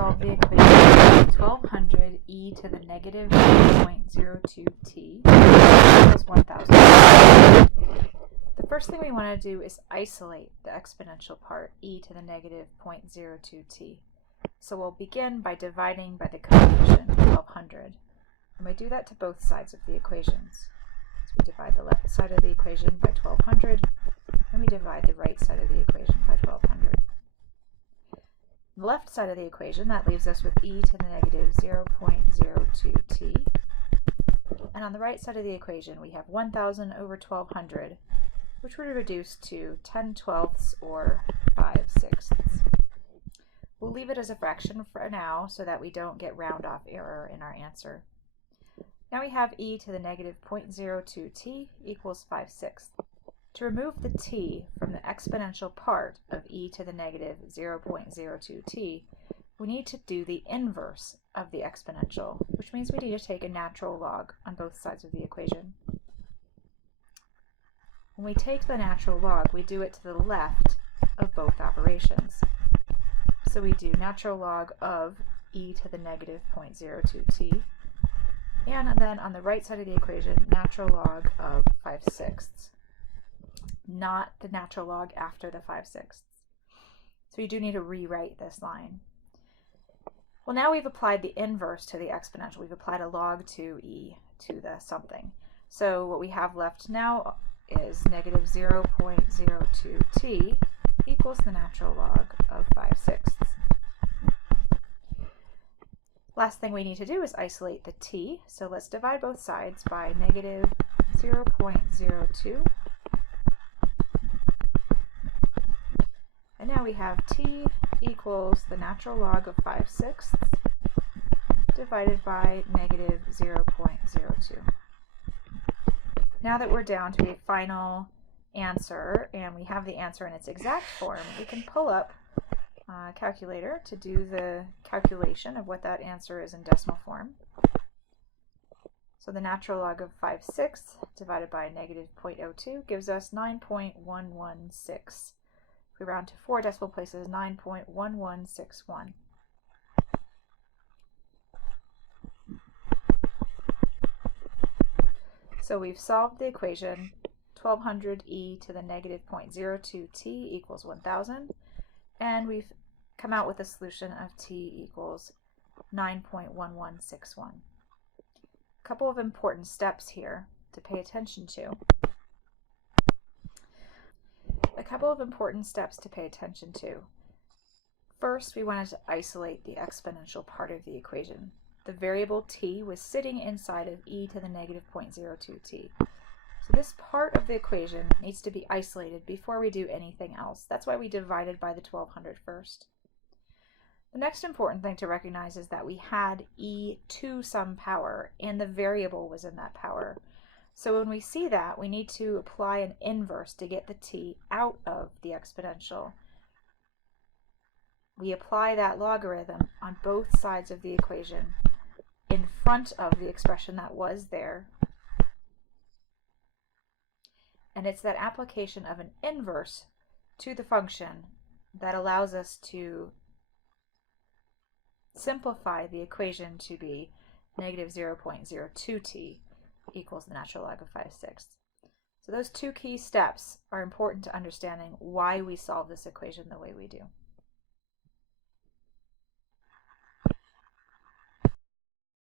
solve the equation 1200 e to the negative 0.02t equals 1000. The first thing we want to do is isolate the exponential part e to the negative 0.02t. So we'll begin by dividing by the coefficient 1200. And we do that to both sides of the equations. So we divide the left side of the equation by 1200, and we divide the right side of the equation by 1200. On the left side of the equation, that leaves us with e to the negative 0.02t. And on the right side of the equation, we have 1000 over 1200, which would reduce to 10/12 or 5/6. We'll leave it as a fraction for now so that we don't get round off error in our answer. Now we have e to the negative 0.02t equals 5/6. To remove the t from the exponential part of e to the negative 0.02t, we need to do the inverse of the exponential, which means we need to take a natural log on both sides of the equation. When we take the natural log, we do it to the left of both operations. So we do natural log of e to the negative 0.02t, and then on the right side of the equation, natural log of 5/6, not the natural log after the 5/6. So you do need to rewrite this line. Well, now we've applied the inverse to the exponential. We've applied a log to e to the something. So what we have left now is negative 0.02t equals the natural log of 5/6. Last thing we need to do is isolate the t, so let's divide both sides by negative 0.02. And now we have t equals the natural log of 5/6 divided by negative 0.02. Now that we're down to a final answer and we have the answer in its exact form, we can pull up a calculator to do the calculation of what that answer is in decimal form. So the natural log of 5/6 divided by negative 0.02 gives us 9.116. If we round to 4 decimal places, 9.1161. So we've solved the equation 1200 e to the negative 0.02t equals 1000, and we've come out with a solution of t equals 9.1161. A couple of important steps here to pay attention to. First, we wanted to isolate the exponential part of the equation. The variable t was sitting inside of e to the negative 0.02t. So this part of the equation needs to be isolated before we do anything else. That's why we divided by the 1200 first. The next important thing to recognize is that we had e to some power, and the variable was in that power. So when we see that, we need to apply an inverse to get the t out of the exponential. We apply that logarithm on both sides of the equation in front of the expression that was there. And it's that application of an inverse to the function that allows us to simplify the equation to be negative 0.02t equals the natural log of 5/6. So those two key steps are important to understanding why we solve this equation the way we do.